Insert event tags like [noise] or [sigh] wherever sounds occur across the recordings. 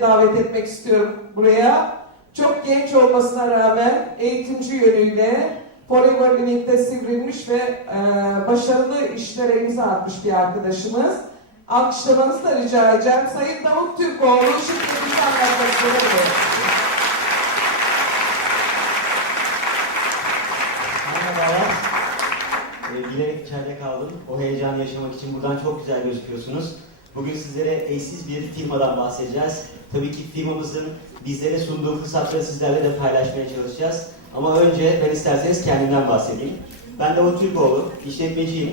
davet etmek istiyorum buraya. Çok genç olmasına rağmen eğitimci yönüyle Forever Living'de sivrilmiş ve e, başarılı işlere imza atmış bir arkadaşımız. Alkışlamanızı da rica edeceğim. Sayın Davut Türkoğlu şirketimizi istiyorum. Merhabalar. Ee, bilerek içeride kaldım. O heyecanı yaşamak için buradan çok güzel gözüküyorsunuz. Bugün sizlere eşsiz bir firmadan bahsedeceğiz. Tabii ki firmamızın bizlere sunduğu fırsatları sizlerle de paylaşmaya çalışacağız. Ama önce ben isterseniz kendimden bahsedeyim. Ben Davut Türkoğlu, işletmeciyim.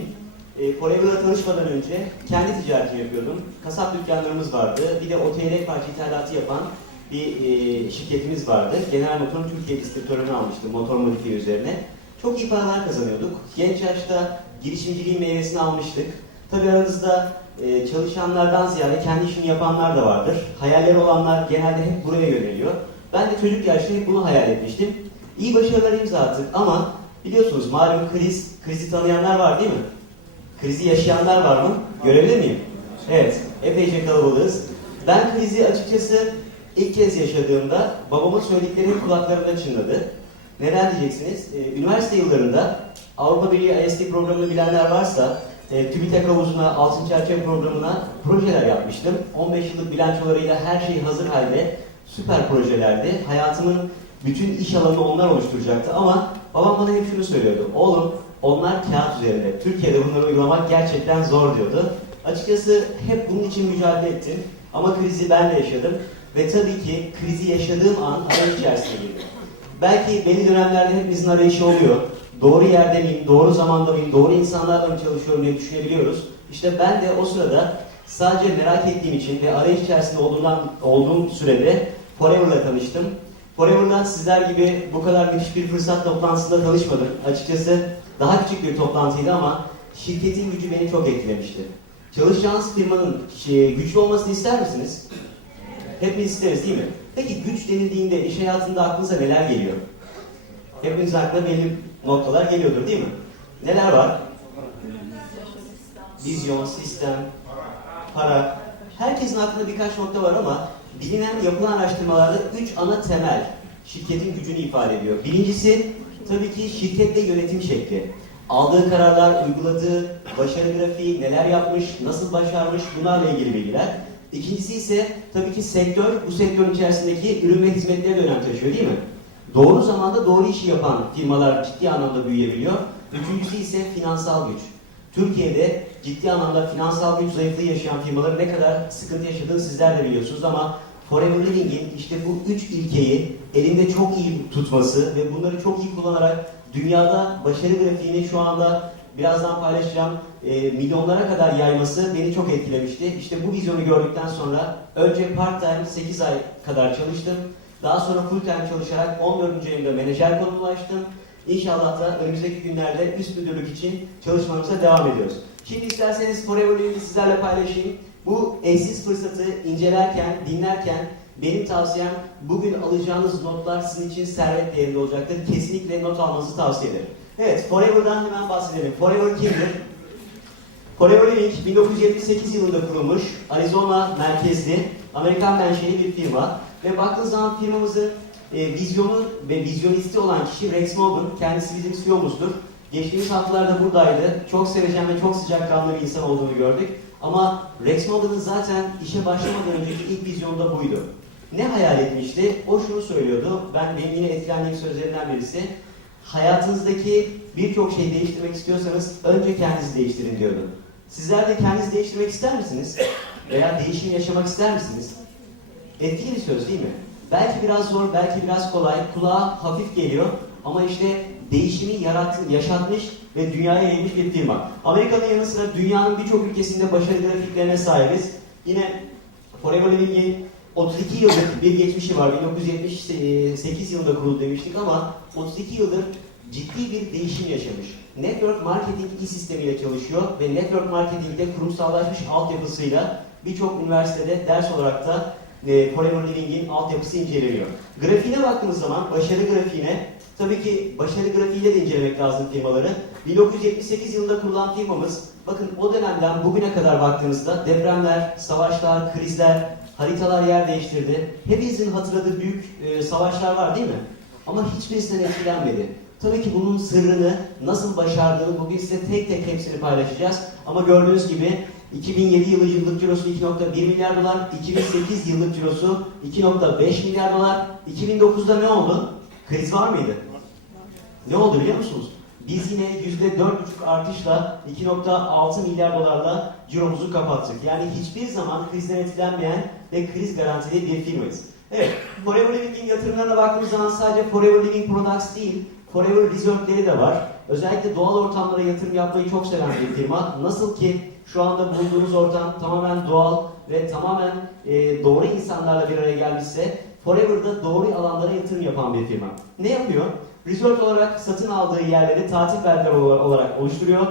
E, Forever'la tanışmadan önce kendi ticaretimi yapıyordum. Kasap dükkanlarımız vardı. Bir de otoyelek parça ithalatı yapan bir e, şirketimiz vardı. General Motor'un Türkiye distribütörünü almıştım motor modifiye üzerine. Çok iyi paralar kazanıyorduk. Genç yaşta girişimciliğin meyvesini almıştık. Tabii aranızda e, çalışanlardan ziyade kendi işini yapanlar da vardır. Hayalleri olanlar genelde hep buraya yöneliyor. Ben de çocuk yaşta hep bunu hayal etmiştim. İyi başarılar imza attık ama biliyorsunuz malum kriz, krizi tanıyanlar var değil mi? Krizi yaşayanlar var mı? Görebilir miyim? Evet, epeyce kalabalığız. Ben krizi açıkçası ilk kez yaşadığımda babamın söyledikleri kulaklarımda çınladı. Neden diyeceksiniz? Ee, üniversite yıllarında Avrupa Birliği ISD programını bilenler varsa e, TÜBİTAK havuzuna, Altın Çerçeve programına projeler yapmıştım. 15 yıllık bilançolarıyla her şey hazır halde süper projelerdi. Hayatımın bütün iş alanını onlar oluşturacaktı ama babam bana hep şunu söylüyordu. Oğlum onlar kağıt üzerinde. Türkiye'de bunları uygulamak gerçekten zor diyordu. Açıkçası hep bunun için mücadele ettim. Ama krizi ben de yaşadım. Ve tabii ki krizi yaşadığım an arayış içerisine girdim. Belki belli dönemlerde hepimizin arayışı oluyor. Doğru yerde miyim, doğru zamanda mıyım, doğru insanlarla mı çalışıyorum diye düşünebiliyoruz. İşte ben de o sırada sadece merak ettiğim için ve arayış içerisinde olduğumdan, olduğum sürede Forever'la tanıştım. Forever'dan sizler gibi bu kadar müthiş bir fırsat toplantısında tanışmadım. Açıkçası daha küçük bir toplantıydı ama şirketin gücü beni çok etkilemişti. Çalışacağınız firmanın şey, güçlü olmasını ister misiniz? Hepimiz isteriz değil mi? Peki güç denildiğinde iş hayatında aklınıza neler geliyor? Hepinizin aklına belli noktalar geliyordur değil mi? Neler var? Vizyon, sistem, para. Herkesin aklında birkaç nokta var ama bilinen yapılan araştırmalarda üç ana temel şirketin gücünü ifade ediyor. Birincisi tabii ki şirkette yönetim şekli. Aldığı kararlar, uyguladığı başarı grafiği, neler yapmış, nasıl başarmış bunlarla ilgili bilgiler. İkincisi ise tabii ki sektör, bu sektörün içerisindeki ürün ve hizmetleri de önem taşıyor değil mi? Doğru zamanda doğru işi yapan firmalar ciddi anlamda büyüyebiliyor. Üçüncüsü ise finansal güç. Türkiye'de ciddi anlamda finansal güç zayıflığı yaşayan firmaların ne kadar sıkıntı yaşadığını sizler de biliyorsunuz ama Forever Living'in işte bu üç ilkeyi elinde çok iyi tutması ve bunları çok iyi kullanarak dünyada başarı grafiğini şu anda birazdan paylaşacağım e, milyonlara kadar yayması beni çok etkilemişti. İşte bu vizyonu gördükten sonra önce part time 8 ay kadar çalıştım. Daha sonra full time çalışarak 14. ayımda menajer konumuna ulaştım. İnşallah da önümüzdeki günlerde üst müdürlük için çalışmamıza devam ediyoruz. Şimdi isterseniz Forever sizlerle paylaşayım. Bu eşsiz fırsatı incelerken, dinlerken benim tavsiyem bugün alacağınız notlar sizin için servet değerinde olacaktır. Kesinlikle not almanızı tavsiye ederim. Evet, Forever'dan hemen bahsedelim. Forever kimdir? Forever Living 1978 yılında kurulmuş, Arizona merkezli, Amerikan menşeli bir firma. Ve baktığınız zaman firmamızın e, vizyonu ve vizyonisti olan kişi Rex Morgan, kendisi bizim CEO'muzdur. Geçtiğimiz haftalarda buradaydı. Çok sevecen ve çok sıcakkanlı bir insan olduğunu gördük. Ama Rex Morgan'ın zaten işe başlamadan önceki ilk vizyonu da buydu. Ne hayal etmişti? O şunu söylüyordu. Ben benim yine etkilendiğim sözlerinden birisi. Hayatınızdaki birçok şeyi değiştirmek istiyorsanız önce kendinizi değiştirin diyordu. Sizler de kendinizi değiştirmek ister misiniz? Veya değişim yaşamak ister misiniz? Etkili bir söz değil mi? Belki biraz zor, belki biraz kolay, kulağa hafif geliyor ama işte değişimi yarattı, yaşatmış ve dünyaya yayılmış bir firma. Amerika'nın yanı sıra dünyanın birçok ülkesinde başarı grafiklerine sahibiz. Yine Forever Living'in 32 yıllık bir geçmişi var. 1978 yılında kuruldu demiştik ama 32 yıldır ciddi bir değişim yaşamış. Network marketing iyi sistemiyle çalışıyor ve network marketingde kurumsallaşmış altyapısıyla birçok üniversitede ders olarak da e, Forever Living'in altyapısı inceleniyor. Grafiğine baktığımız zaman başarı grafiğine tabii ki başarı grafiğiyle de incelemek lazım firmaları. 1978 yılında kurulan firmamız, bakın o dönemden bugüne kadar baktığınızda depremler, savaşlar, krizler, haritalar yer değiştirdi. Hepinizin hatırladığı büyük e, savaşlar var değil mi? Ama hiçbirisinden etkilenmedi. Tabii ki bunun sırrını nasıl başardığını bugün size tek tek hepsini paylaşacağız. Ama gördüğünüz gibi 2007 yılı yıllık cirosu 2.1 milyar dolar, 2008 yıllık cirosu 2.5 milyar dolar. 2009'da ne oldu? Kriz var mıydı? Ne oldu biliyor musunuz? Biz yine %4,5 artışla 2.6 milyar dolarla ciromuzu kapattık. Yani hiçbir zaman krizden etkilenmeyen ve kriz garantili bir firmayız. Evet, Forever Living'in yatırımlarına baktığımız zaman sadece Forever Living Products değil, Forever Resort'leri de var. Özellikle doğal ortamlara yatırım yapmayı çok seven bir firma. Nasıl ki şu anda bulunduğunuz ortam tamamen doğal ve tamamen e, doğru insanlarla bir araya gelmişse Forever'da doğru alanlara yatırım yapan bir firma. Ne yapıyor? Resort olarak satın aldığı yerleri tatil belgeleri olarak oluşturuyor.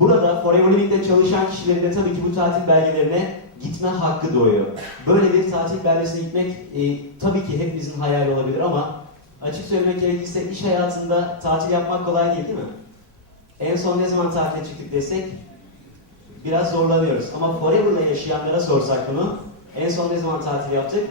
Burada Forever Living'de çalışan kişilerin de tabii ki bu tatil belgelerine gitme hakkı doğuyor. Böyle bir tatil belgesine gitmek e, tabii ki hepimizin hayali olabilir ama açık söylemek gerekirse iş hayatında tatil yapmak kolay değil değil mi? En son ne zaman tatile çıktık desek biraz zorlanıyoruz. Ama Forever'la yaşayanlara sorsak bunu en son ne zaman tatil yaptık?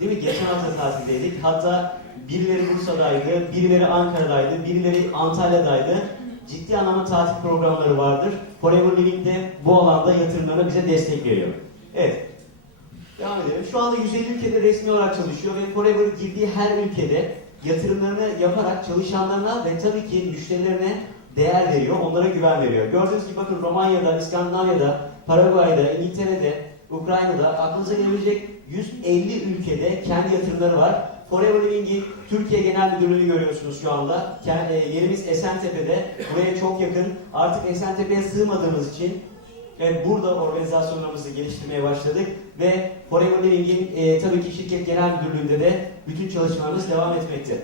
Değil mi? Geçen hafta tatildeydik. Hatta birileri Bursa'daydı, birileri Ankara'daydı, birileri Antalya'daydı. Ciddi anlamda tatil programları vardır. Forever Living de bu alanda yatırımlarına bize destek veriyor. Evet. Edelim. Şu anda 150 ülkede resmi olarak çalışıyor ve Forever girdiği her ülkede yatırımlarını yaparak çalışanlarına ve tabii ki müşterilerine değer veriyor, onlara güven veriyor. Gördüğünüz gibi bakın Romanya'da, İskandinavya'da, Paraguay'da, İngiltere'de, Ukrayna'da aklınıza gelebilecek 150 ülkede kendi yatırımları var. Forever Living'in Türkiye Genel Müdürlüğü'nü görüyorsunuz şu anda. E, Yerimiz Esentepe'de. Buraya çok yakın. Artık Esentepe'ye sığmadığımız için ve burada organizasyonlarımızı geliştirmeye başladık. Ve Forever Living'in e, tabii ki şirket genel müdürlüğünde de bütün çalışmalarımız devam etmekte.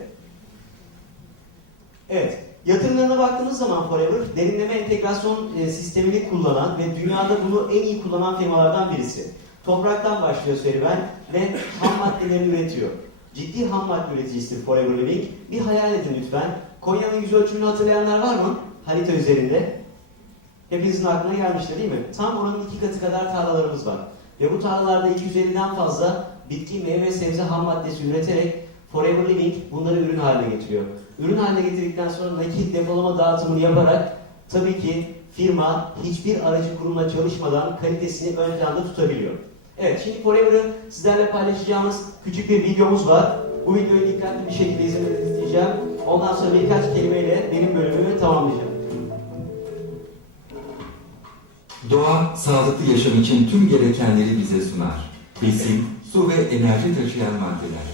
Evet, yatırımlarına baktığımız zaman Forever, derinleme entegrasyon e, sistemini kullanan ve dünyada bunu en iyi kullanan firmalardan birisi. Topraktan başlıyor serüven ve ham maddelerini üretiyor. Ciddi ham madde üreticisidir Forever Living. Bir hayal edin lütfen. Konya'nın yüz ölçümünü hatırlayanlar var mı? Harita üzerinde. Hepinizin aklına gelmiştir değil mi? Tam oranın iki katı kadar tarlalarımız var. Ve bu tarlalarda 250'den fazla bitki, meyve, sebze ham maddesi üreterek Forever Living bunları ürün haline getiriyor. Ürün haline getirdikten sonra nakit depolama dağıtımını yaparak tabii ki firma hiçbir aracı kurumla çalışmadan kalitesini ön planda tutabiliyor. Evet, şimdi Forever'ı sizlerle paylaşacağımız küçük bir videomuz var. Bu videoyu dikkatli bir şekilde izlemenizi isteyeceğim. Ondan sonra birkaç kelimeyle benim bölümümü tamamlayacağım. Doğa, sağlıklı yaşam için tüm gerekenleri bize sunar. Besin, su ve enerji taşıyan maddeler.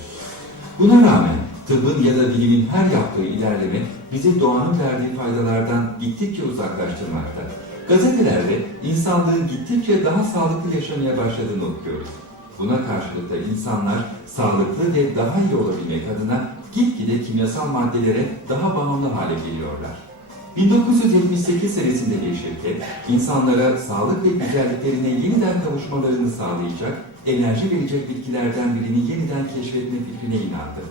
Buna rağmen tıbbın ya da bilimin her yaptığı ilerleme bizi doğanın verdiği faydalardan gittikçe uzaklaştırmakta. Gazetelerde insanlığın gittikçe daha sağlıklı yaşamaya başladığını okuyoruz. Buna karşılık da insanlar sağlıklı ve daha iyi olabilmek adına gitgide kimyasal maddelere daha bağımlı hale geliyorlar. 1978 senesinde bir şirket, insanlara sağlık ve güzelliklerine yeniden kavuşmalarını sağlayacak, enerji verecek bitkilerden birini yeniden keşfetme fikrine inandı.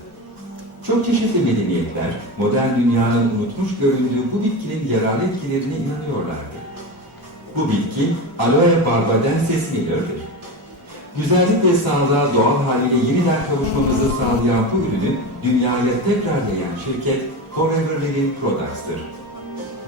Çok çeşitli medeniyetler, modern dünyanın unutmuş göründüğü bu bitkinin yararlı etkilerine inanıyorlardı. Bu bitki Aloe barbadensis Miller'dir. Güzellik ve sağlığa doğal haliyle yeniden kavuşmamızı sağlayan bu ürünü dünyaya tekrar yayan şirket Forever Living Products'tır.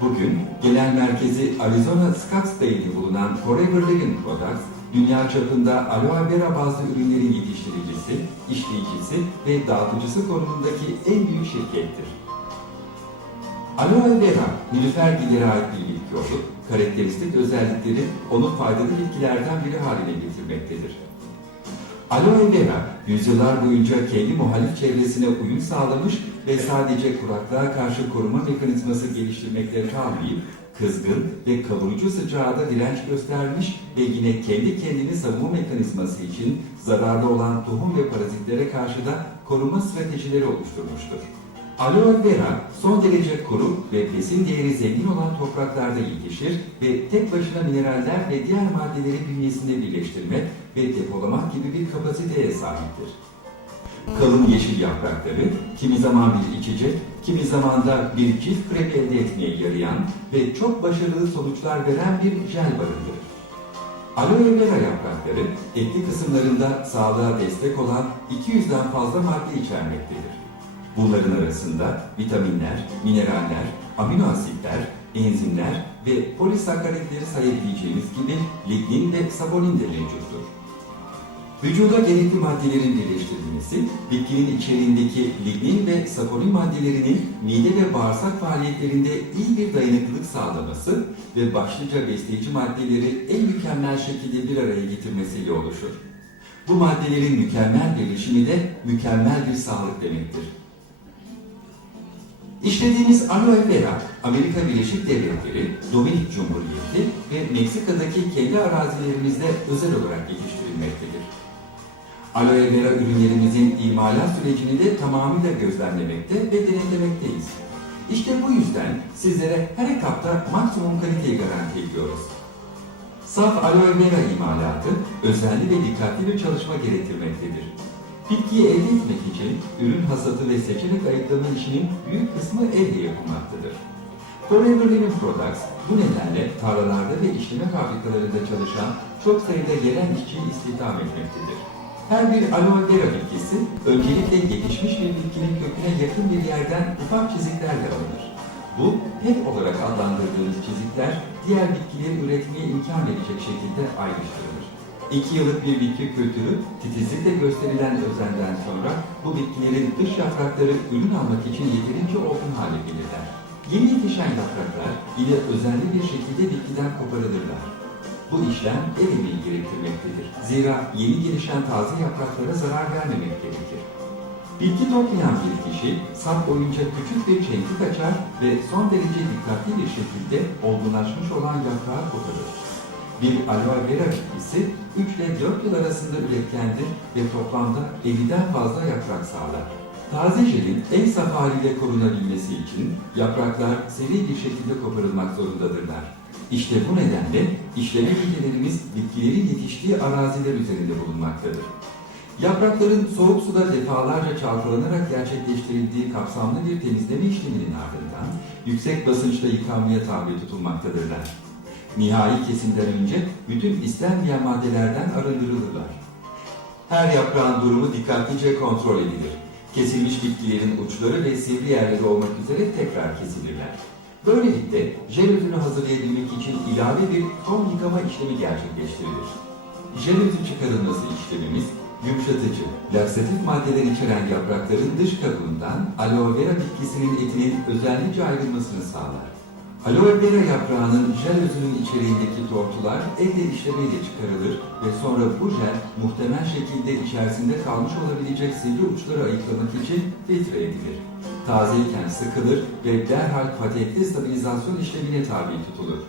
Bugün genel merkezi Arizona Scottsdale'de bulunan Forever Living Products, dünya çapında aloe vera bazlı ürünlerin yetiştiricisi, işleyicisi ve dağıtıcısı konumundaki en büyük şirkettir. Aloe vera, nilüfer gilleri ait bir bitki olup, karakteristik özellikleri onu faydalı bitkilerden biri haline getirmektedir. Aloe vera, yüzyıllar boyunca kendi muhalif çevresine uyum sağlamış ve sadece kuraklığa karşı koruma mekanizması geliştirmekle kalmayıp, kızgın ve kavurucu sıcağa da direnç göstermiş ve yine kendi kendini savunma mekanizması için zararlı olan tohum ve parazitlere karşı da koruma stratejileri oluşturmuştur. Aloe vera son derece kuru ve besin değeri zengin olan topraklarda yetişir ve tek başına mineraller ve diğer maddeleri bünyesinde birleştirme ve depolamak gibi bir kapasiteye sahiptir. Kalın yeşil yaprakları kimi zaman bir içecek, kimi zamanda bir çift krep elde etmeye yarayan ve çok başarılı sonuçlar veren bir jel barındırır. Aloe vera yaprakları etli kısımlarında sağlığa destek olan 200'den fazla madde içermektedir. Bunların arasında vitaminler, mineraller, amino asitler, enzimler ve polisakkaritleri sayabileceğimiz gibi lignin ve saponin de mevcuttur. Vücuda gerekli maddelerin birleştirilmesi, bitkinin içeriğindeki lignin ve saponin maddelerinin mide ve bağırsak faaliyetlerinde iyi bir dayanıklılık sağlaması ve başlıca besleyici maddeleri en mükemmel şekilde bir araya getirmesiyle oluşur. Bu maddelerin mükemmel birleşimi de mükemmel bir sağlık demektir. İşlediğimiz aloe vera, Amerika Birleşik Devletleri, Dominik Cumhuriyeti ve Meksika'daki kendi arazilerimizde özel olarak yetiştirilmektedir. Aloe vera ürünlerimizin imalat sürecini de tamamıyla gözlemlemekte ve denetlemekteyiz. İşte bu yüzden sizlere her etapta maksimum kaliteyi garanti ediyoruz. Saf aloe vera imalatı özenli ve dikkatli bir çalışma gerektirmektedir. Bitkiyi elde etmek için ürün hasatı ve seçenek ayıklama işinin büyük kısmı elde yapılmaktadır. Forever Living Products bu nedenle tarlalarda ve işleme fabrikalarında çalışan çok sayıda yerel işçiyi istihdam etmektedir. Her bir aloe vera bitkisi öncelikle yetişmiş bir bitkinin köküne yakın bir yerden ufak çiziklerle alınır. Bu pet olarak adlandırdığımız çizikler diğer bitkileri üretmeye imkan verecek şekilde ayrıştırılır. İki yıllık bir bitki kültürü titizlikle gösterilen özenden sonra bu bitkilerin dış yaprakları ürün almak için yeterince olgun hale gelirler. Yeni yetişen yapraklar yine özenli bir şekilde bitkiden koparılırlar. Bu işlem el emeği gerektirmektedir. Zira yeni gelişen taze yapraklara zarar vermemek gerekir. Bitki toplayan bir kişi sap boyunca küçük bir çentik açar ve son derece dikkatli bir şekilde olgunlaşmış olan yaprağı koparır. Bir aloe vera bitkisi 3 ile 4 yıl arasında üretkendir ve toplamda 50'den fazla yaprak sağlar. Taze jelin en saf haliyle korunabilmesi için yapraklar seri bir şekilde koparılmak zorundadırlar. İşte bu nedenle işleme bilgilerimiz bitkilerin yetiştiği araziler üzerinde bulunmaktadır. Yaprakların soğuk suda defalarca çalkalanarak gerçekleştirildiği kapsamlı bir temizleme işleminin ardından yüksek basınçta yıkanmaya tabi tutulmaktadırlar. Nihai kesimden önce bütün istenmeyen maddelerden arındırılırlar. Her yaprağın durumu dikkatlice kontrol edilir. Kesilmiş bitkilerin uçları ve sivri yerleri olmak üzere tekrar kesilirler. Böylelikle jel özünü hazırlayabilmek için ilave bir son yıkama işlemi gerçekleştirilir. Jel özü çıkarılması işlemimiz yumuşatıcı, laksatif maddeler içeren yaprakların dış kabuğundan aloe vera bitkisinin etinin özellikle ayrılmasını sağlar. Aloe vera yaprağının jel özünün içeriğindeki tortular elle işlemeyle çıkarılır ve sonra bu jel muhtemel şekilde içerisinde kalmış olabilecek sivri uçları ayıklamak için filtre edilir. Tazeyken sıkılır ve derhal patentte stabilizasyon işlemine tabi tutulur.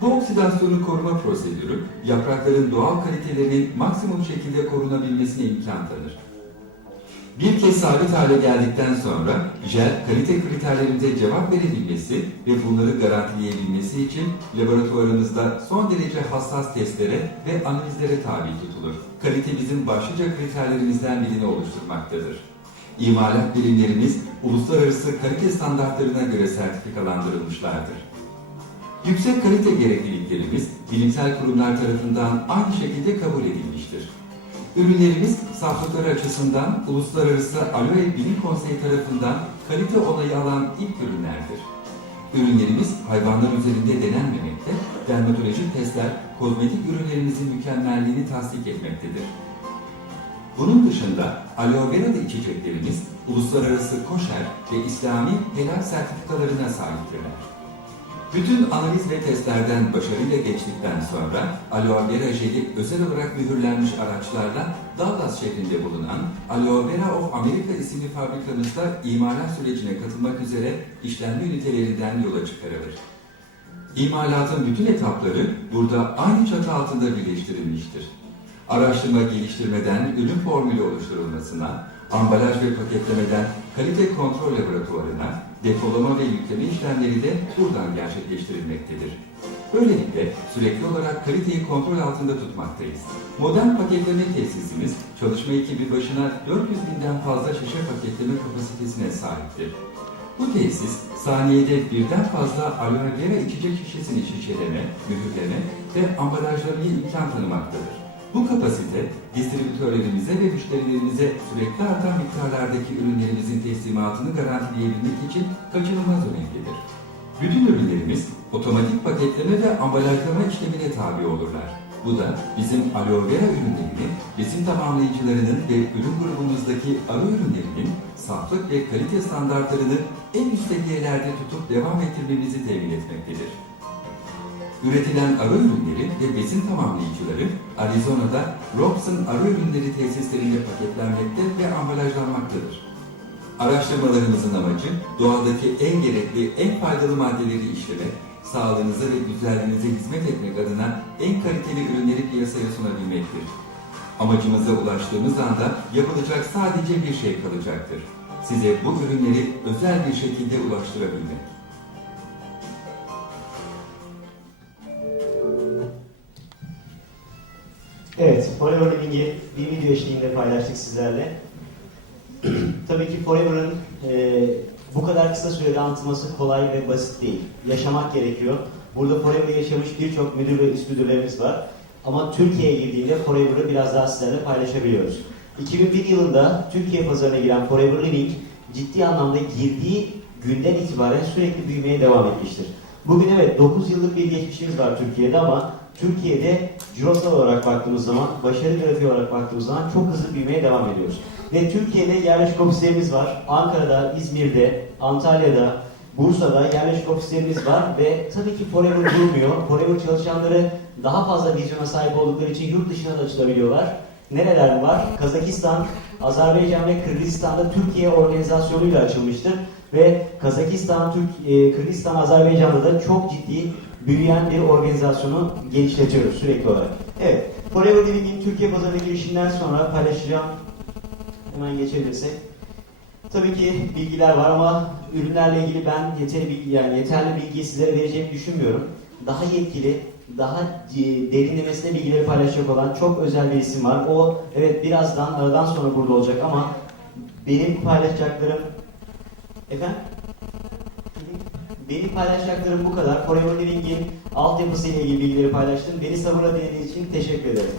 Bu oksidasyonu koruma prosedürü, yaprakların doğal kalitelerinin maksimum şekilde korunabilmesine imkan tanır. Bir kez sabit hale geldikten sonra jel kalite kriterlerimize cevap verebilmesi ve bunları garantileyebilmesi için laboratuvarımızda son derece hassas testlere ve analizlere tabi tutulur. Kalite bizim başlıca kriterlerimizden birini oluşturmaktadır. İmalat birimlerimiz uluslararası kalite standartlarına göre sertifikalandırılmışlardır. Yüksek kalite gerekliliklerimiz bilimsel kurumlar tarafından aynı şekilde kabul edilmiştir. Ürünlerimiz saflıkları açısından Uluslararası Aloe Bilim Konseyi tarafından kalite onayı alan ilk ürünlerdir. Ürünlerimiz hayvanlar üzerinde denenmemekte, dermatolojik testler kozmetik ürünlerimizin mükemmelliğini tasdik etmektedir. Bunun dışında aloe vera içeceklerimiz uluslararası koşer ve İslami helal sertifikalarına sahiptirler. Bütün analiz ve testlerden başarıyla geçtikten sonra aloe vera jeli özel olarak mühürlenmiş araçlarla Dallas şehrinde bulunan Aloe Vera of America isimli fabrikamızda imalat sürecine katılmak üzere işlenme ünitelerinden yola çıkarılır. İmalatın bütün etapları burada aynı çatı altında birleştirilmiştir. Araştırma geliştirmeden ürün formülü oluşturulmasına, ambalaj ve paketlemeden kalite kontrol laboratuvarına, depolama ve yükleme işlemleri de buradan gerçekleştirilmektedir. Böylelikle sürekli olarak kaliteyi kontrol altında tutmaktayız. Modern paketleme tesisimiz çalışma ekibi başına 400 binden fazla şişe paketleme kapasitesine sahiptir. Bu tesis saniyede birden fazla aloe vera içecek şişesini şişeleme, mühürleme ve ambalajlamaya imkan tanımaktadır. Bu kapasite distribütörlerimize ve müşterilerimize sürekli artan miktarlardaki ürünlerimizin teslimatını garantileyebilmek için kaçınılmaz önemlidir. Bütün ürünlerimiz otomatik paketleme ve ambalajlama işlemine tabi olurlar. Bu da bizim aloe vera ürünlerinin, besin tamamlayıcılarının ve ürün grubumuzdaki arı ürünlerinin saflık ve kalite standartlarını en üst seviyelerde tutup devam ettirmemizi temin etmektedir. Üretilen arı ürünleri ve besin tamamlayıcıları Arizona'da Robson Arı Ürünleri tesislerinde paketlenmekte ve ambalajlanmaktadır. Araştırmalarımızın amacı doğadaki en gerekli, en faydalı maddeleri işlemek, sağlığınıza ve güzelliğinize hizmet etmek adına en kaliteli ürünleri piyasaya sunabilmektir. Amacımıza ulaştığımız anda yapılacak sadece bir şey kalacaktır. Size bu ürünleri özel bir şekilde ulaştırabilmek. Forever Living'i bir video eşliğinde paylaştık sizlerle. [clears throat] Tabii ki Forever'ın e, bu kadar kısa sürede anlatılması kolay ve basit değil. Yaşamak gerekiyor. Burada Forever'ı yaşamış birçok müdür ve üst müdürlerimiz var. Ama Türkiye'ye girdiğinde Forever'ı biraz daha sizlerle paylaşabiliyoruz. 2001 yılında Türkiye pazarına giren Forever Living ciddi anlamda girdiği günden itibaren sürekli büyümeye devam etmiştir. Bugün evet 9 yıllık bir geçmişimiz var Türkiye'de ama Türkiye'de cirosal olarak baktığımız zaman, başarı grafiği olarak baktığımız zaman çok hızlı büyümeye devam ediyoruz. Ve Türkiye'de yerleşik ofislerimiz var. Ankara'da, İzmir'de, Antalya'da, Bursa'da yerleşik ofislerimiz var ve tabii ki Forever durmuyor. Forever çalışanları daha fazla vizyona sahip oldukları için yurt dışına da açılabiliyorlar. Nereler var? Kazakistan, Azerbaycan ve Kırgızistan'da Türkiye organizasyonuyla açılmıştır. Ve Kazakistan, Türk, e, Kırgızistan, Azerbaycan'da da çok ciddi büyüyen bir organizasyonu genişletiyoruz sürekli olarak. Evet, Forever Living'in Türkiye pazarına girişinden sonra paylaşacağım. Hemen geçebilirsek. Tabii ki bilgiler var ama ürünlerle ilgili ben yeterli bilgi yani yeterli bilgiyi sizlere vereceğimi düşünmüyorum. Daha yetkili, daha e, derinlemesine bilgileri paylaşacak olan çok özel bir isim var. O evet birazdan aradan sonra burada olacak ama benim paylaşacaklarım efendim benim paylaşacaklarım bu kadar. Forever Living'in altyapısı ile ilgili bilgileri paylaştım. Beni sabırla dinlediğiniz için teşekkür ederim.